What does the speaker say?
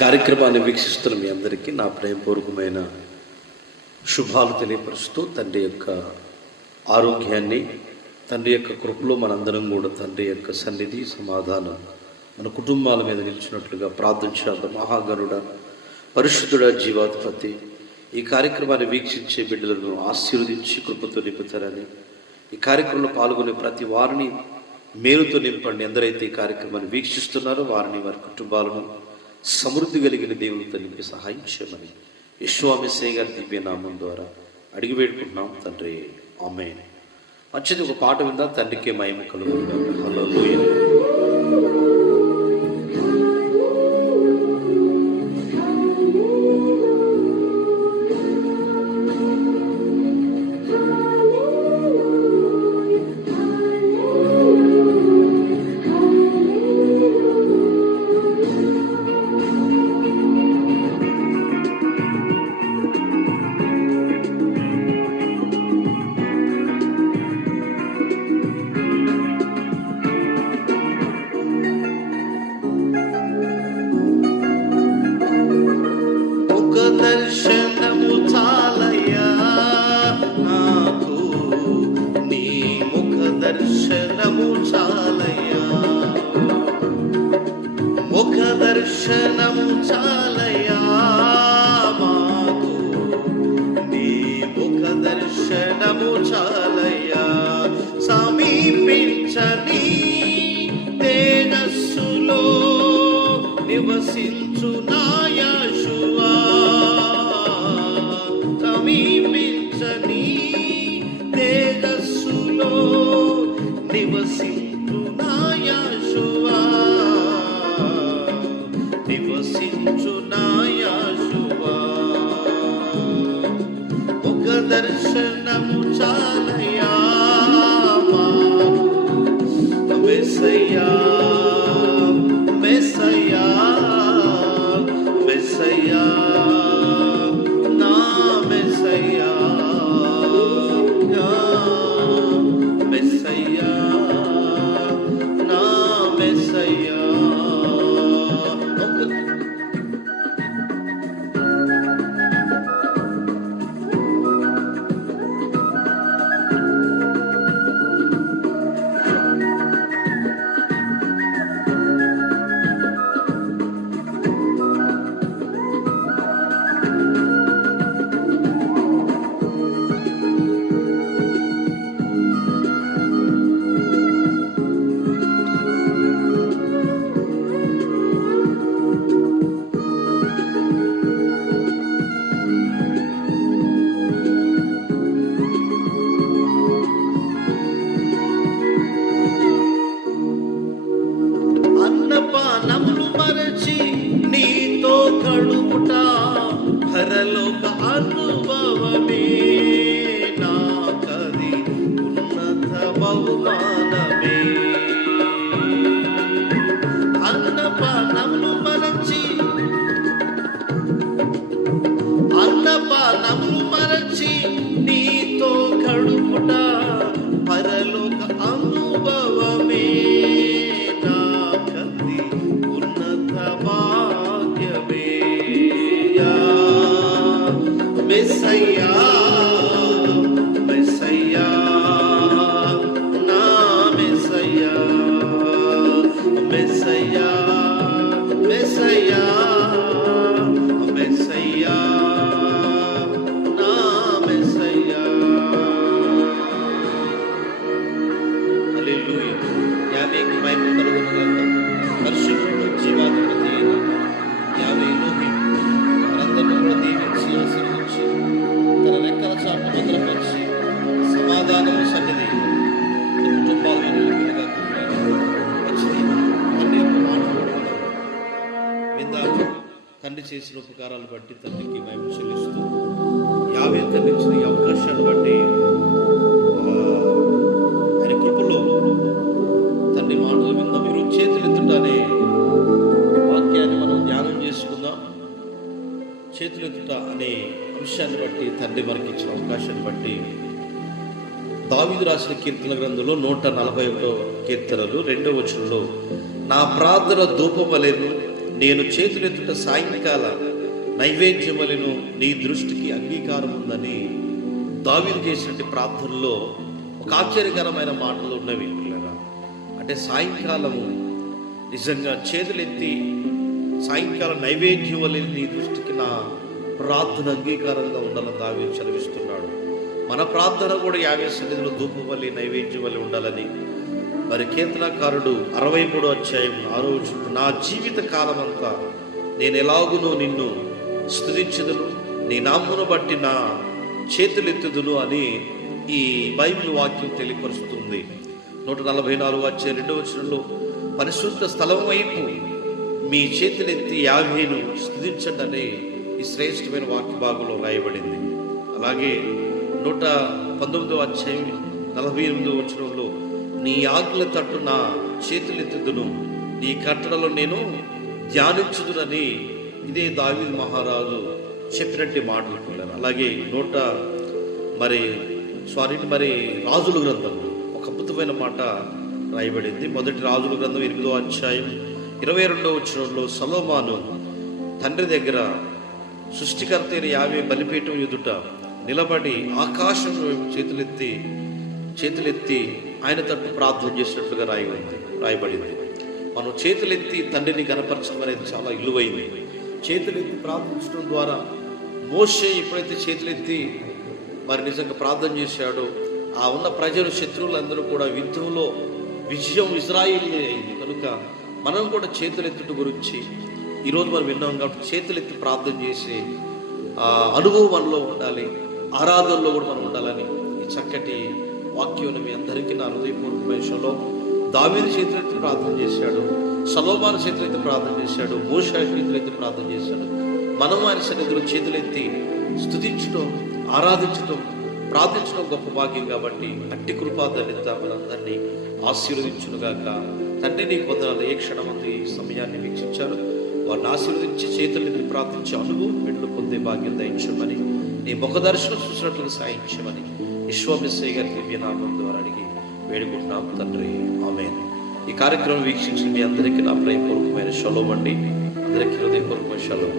కార్యక్రమాన్ని వీక్షిస్తున్న మీ అందరికీ నా ప్రేమపూర్వకమైన శుభాలు తెలియపరుస్తూ తండ్రి యొక్క ఆరోగ్యాన్ని, తండ్రి యొక్క కృపలో మనందరం కూడా తండ్రి యొక్క సన్నిధి సమాధానం మన కుటుంబాల మీద నిలిచినట్లుగా ప్రార్థన చేద్దాం. మహాగణుడ, పరిశుద్ధుడ, జీవాధిపతి, ఈ కార్యక్రమాన్ని వీక్షించే బిడ్డలను ఆశీర్వదించి కృపతో నింపుతారని, ఈ కార్యక్రమంలో పాల్గొనే ప్రతి వారిని మేలుతో నింపండి. ఎందరైతే ఈ కార్యక్రమాన్ని వీక్షిస్తున్నారో వారిని, వారి కుటుంబాలను సమృద్ధి కలిగిన దేవునితో నింపి సహాయం చేయమని యేషువా మెస్సయ్య గారి దివ్య నామం ద్వారా అడిగి వేడుకుంటున్నాం తండ్రి, ఆమేన్. మంచిది, ఒక పాట విందా. తండ్రికే మహిమ కలుగును గాక. హల్లెలూయా. దర్శనము చాలయ్యా నాకు, నీ ముఖ దర్శనము చాలయ్యా, ముఖ దర్శనము చాలయ్యా మాకు, నీ ముఖ దర్శనము చాలయ్యా. సమీపించని తేజస్సులో నివసించు నా యేషువా, సమీపించని తేజస్సులో నివసించు నా యేషువా, నివసించు నా యేషువా. ఒక దర్శనము చాలయ్యా మెస్సయ్యా, మెస్సయ్యా, మెస్సయ్యా, నా మెస్సయ్యా, మెస్సయ్యా, నా మెస్సయ్యా. అన్నపానములు మరచి నీతో గడుపుట పరలోక అనుభవమే, నాకది ఉన్నత బహుమానమే. అన్నపానములు మరచి, అన్నపానములు మరచి నీతో గడుపుట పరలోక అనుభవమే, మెస్సయ్యా, మెస్సయ్యా, నా మెస్సయ్యా, మెస్సయ్యా, మెస్సయ్యా, మెస్సయ్యా, నా మెస్సయ్యా. హల్లెలూయా. యావేకి మహిమ కలుగును గాక. పరిశుద్ధుడు, జీవాధిపతి అయిన యావే ఎలోహిం మనందరినీ కూడా దీవించి ఆశీర్వదించి తన రెక్కల చాటున భద్రపరిచి సమాధానము సన్నిధి కుటుంబాలను నిలుపులుగా వచ్చింది. తండ్రి యొక్క మాటలు విందాము. తండ్రి చేసిన ఉపకారాలు బట్టి తండ్రికి మహిమ చెల్లిస్తూ, యావే తండ్రి ఇచ్చిన ఈ అవకాశాన్ని బట్టి ఆయన కృపలో తండ్రి మాటలు విందాం. మీరు చేతులెత్తుటనే వాక్యాన్ని మనం ధ్యానం చేసుకుందాం. చేతులెత్తుట అనే అంశాన్ని బట్టి, తండ్రి మనకి ఇచ్చిన అవకాశాన్ని బట్టి దావీదు రాసిన కీర్తన గ్రంథంలో 141 కీర్తనలు 2వ వచనంలో, నా ప్రార్థన ధూపం వలెను నేను చేతులెత్తుట సాయంకాల నైవేద్యములను నీ దృష్టికి అంగీకారం ఉందని దావీదు చేసినటువంటి ప్రార్థనలో ఒక ఆశ్చర్యకరమైన మాటలు ఉన్నవి. అంటే సాయంకాలము నిజంగా చేతులెత్తి సాయంకాలం నైవేద్యం వల్ల నీ దృష్టికి నా ప్రార్థన అంగీకారంగా ఉండాలని దావీదు చదివిస్తున్నాడు. మన ప్రార్థన కూడా 50 సన్నిధిలో ధూపం వల్ల నైవేద్యం వల్ల ఉండాలని మరి కీర్తనకారుడు 63వ అధ్యాయం 6వ వచనంలో నా జీవిత కాలం అంతా నేను ఎలాగునో నిన్ను స్తుతించుదును, నీ నామమును బట్టి నా చేతులెత్తుదును అని ఈ బైబిల్ వాక్యం తెలియపరుస్తుంది. 144వ అధ్యాయం 2వ వచనంలో పరిశుద్ధ స్థలం వైపు మీ చేతులెత్తి యావేను స్తుతించండి అనే ఈ శ్రేష్టమైన వాక్య భాగంలో రాయబడింది. అలాగే 119వ అధ్యాయం 48వ వచనంలో నీ ఆజ్ఞల తట్టు నా చేతులెత్తుదును, నీ కట్టడలో నేను ధ్యానించుదునని ఇదే దావీదు మహారాజు చెప్పినట్టు మాటలు పిల్లలు. అలాగే మరి రాజుల గ్రంథంలో ఒక అద్భుతమైన మాట రాయబడింది. మొదటి రాజుల గ్రంథం 8వ అధ్యాయం 22వ వచనంలో సొలొమోను తండ్రి దగ్గర సృష్టికర్త అయిన యావే బలిపీఠం ఎదుట నిలబడి ఆకాశం చేతులెత్తి ఆయన తట్టు ప్రార్థన చేసినట్లుగా రాయబడింది. మనం చేతులెత్తి తండ్రిని కనపరచడం అనేది చాలా విలువైంది. చేతులెత్తి ప్రార్థించడం ద్వారా మోషే ఎప్పుడైతే చేతులెత్తి మరి నిజంగా ప్రార్థన చేశాడో ఆ ఉన్న ప్రజలు శత్రువులందరూ కూడా యుద్ధంలో విజయం ఇజ్రాయేలీ అయింది. కనుక మనం కూడా చేతులెత్తుట గురించి ఈరోజు మనం విన్నాం కాబట్టి చేతులెత్తి ప్రార్థన చేసే అనుభవం మనలో ఉండాలి, ఆరాధనలో కూడా మనం ఉండాలని ఈ చక్కటి వాక్యం మీ అందరికీ నా హృదయపూర్వక విషయంలో దావీదు చేతులెత్తి ప్రార్థన చేశాడు, సొలొమోను చేతులెత్తి ప్రార్థన చేశాడు, మోషే చేతులెత్తి ప్రార్థన చేశాడు. మనం ఆయన సన్నిధిలో చేతులెత్తి స్తుతించడం, ఆరాధించడం, ప్రార్థించడం గొప్ప భాగ్యం. కాబట్టి అట్టి కృపాదలిత మనందరినీ ఆశీర్వదించునుగాక. తండ్రి నీకు వందనాలు. ఏ క్షణమందు ఈ సమయాన్ని వీక్షించారు వారిని ఆశీర్వదించి చేతులెత్తి ప్రార్థించే అనుభవం బిడ్డలు పొందే భాగ్యం దయించమని, నీ ముఖ దర్శనం చూసినట్లుగా సాయించమని విశ్వామిశ్రయ్య గారి దివ్యనామం ద్వారా అడిగి వేడుకుంటున్నాం తండ్రి, ఆమేన్. ఈ కార్యక్రమం వీక్షించిన మీ అందరికీ నా ప్రేమపూర్వకమైన షలోమ్ అండి. అందరికీ హృదయపూర్వకమైన షలోమ్.